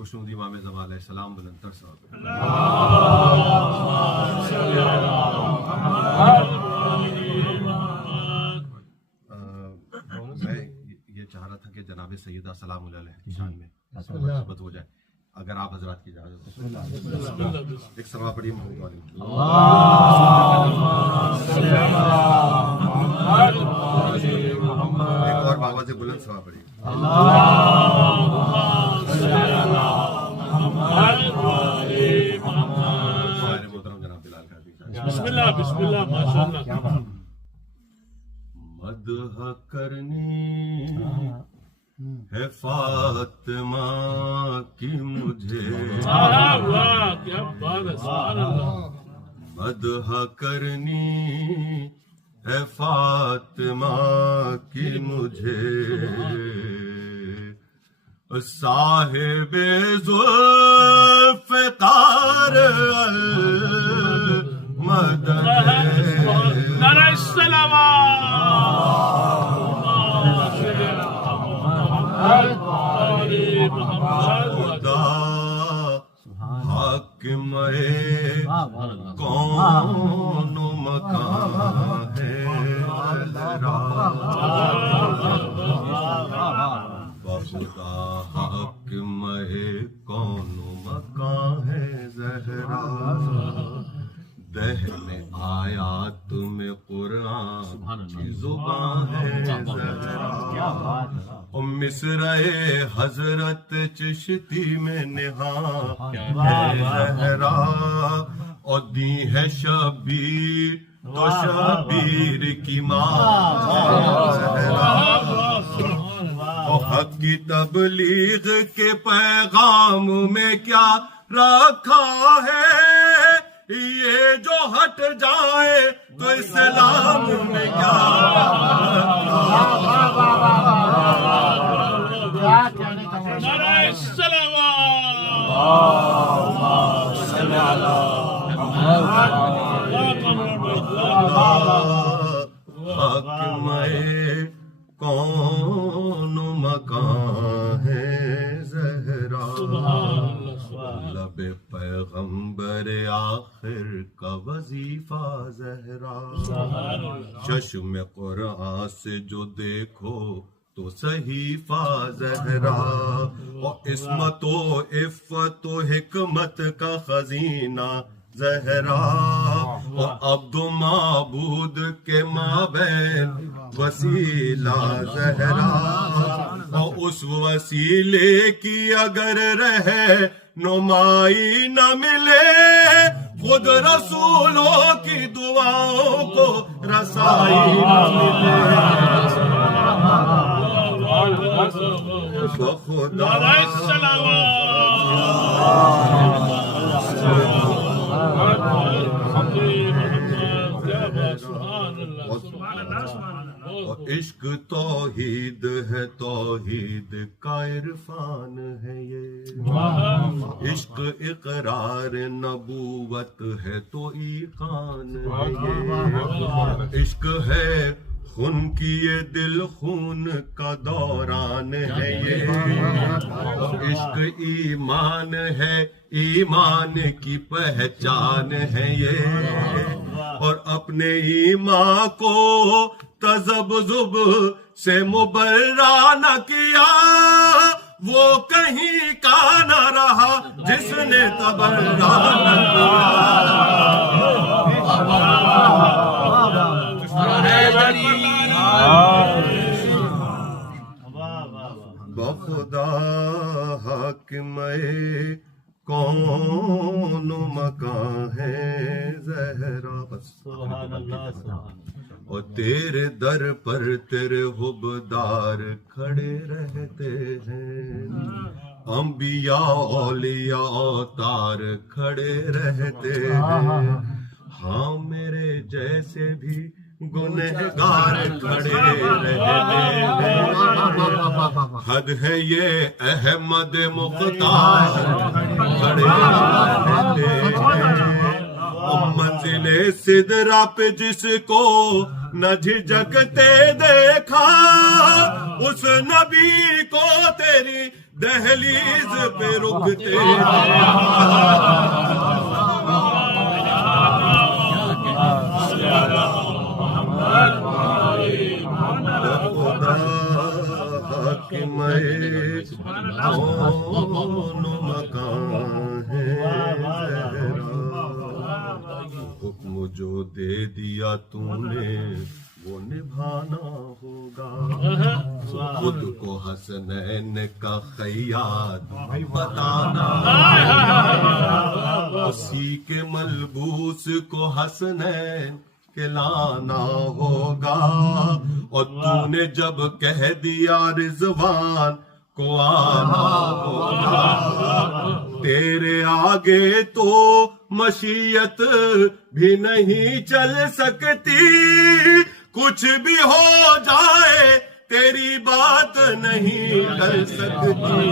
خوشنود امام زمان علیہ السلام بلندر صاحب. میں یہ چاہ رہا تھا کہ جناب سیدہ سلام اللہ علیہ کی شان میں محبت ہو جائے, اگر آپ حضرات کی اجازت ہو. ایک سلام پڑھیے محمد والے. ایک اور بابا سے بلند سلام پڑھیے. محترم جناب بلال کا بسم اللہ بسم اللہ ماشاء اللہ. مدح کرنی ہے فاطمہ کی مجھے, واہ کیا بات ہے, سبحان اللہ. مدح کرنی ہے فاطمہ کی مجھے, صاحب ذوالفقار المدد نعرہ السلام. خدا حاکم کون و مکان ہے خدا حاکم کون و مکان ہے زہرا, دہن آیات میں قرآن کی زبان ہے زہرا, مصرعِ حضرت چشتی میں نہاں ہے زہرا, اور دی ہے شبیر تو شبیر کی ماں ہے زہرا, اور حق کی تبلیغ کے پیغام میں کیا رکھا ہے, یہ جو ہٹ جائے تو اسلام میں کیا نعرہ السلام. حاکم کون مکان ہے زہرا, لب پیغمبر آخر کا وظیفہ زہرا, چشم قرآن سے جو دیکھو تو صحیفہ زہرا, اور عصمت و عفت و حکمت کا خزینہ زہرا, اور عبد و معبود کے مابین وسیلہ زہرا, اور اس وسیلے کی اگر رہے نمائی نہ ملے, خود رسولوں کی دعاؤں کو رسائی نہ ملے, خدا عشق توحید ہے, توحید کا عرفان ہے یہ, عشق اقرار نبوت ہے تو ایقان ہے یہ, عشق ہے خون کی یہ دل خون کا دوران ہے یہ, عشق ایمان ہے, ایمان کی پہچان ہے یہ, اور اپنے ایمان کو تذبذب سے مبرا نہ کیا, وہ کہیں کا نہ رہا جس نے تبرا نہ بخدا حاکم کون مکان ہے زہرا. اور تیرے در پر تیرے حبدار کھڑے رہتے ہیں, انبیاء اولیاء اوتار کھڑے رہتے ہیں, ہاں میرے جیسے بھی گنہگار کھڑے رہتے ہیں, حد ہے یہ احمد مختار کھڑے رہتے ہیں, منزل سدرا پہ جس کو نہ جھجکتے دیکھا اس نبی کو تیری دہلیز پہ رکتے خدا کہ میں کون مکان ہے حکم جو دے دیا تو نے وہ نبھانا ہوگا خود کو حسنین کا خیاط بتانا اسی کے ملبوس کو حسنین کلانا ہوگا اور تو نے جب کہہ دیا رضوان کو آنا ہوگا تیرے آگے تو مشیت بھی نہیں چل سکتی کچھ بھی ہو جائے تیری بات نہیں کر سکتی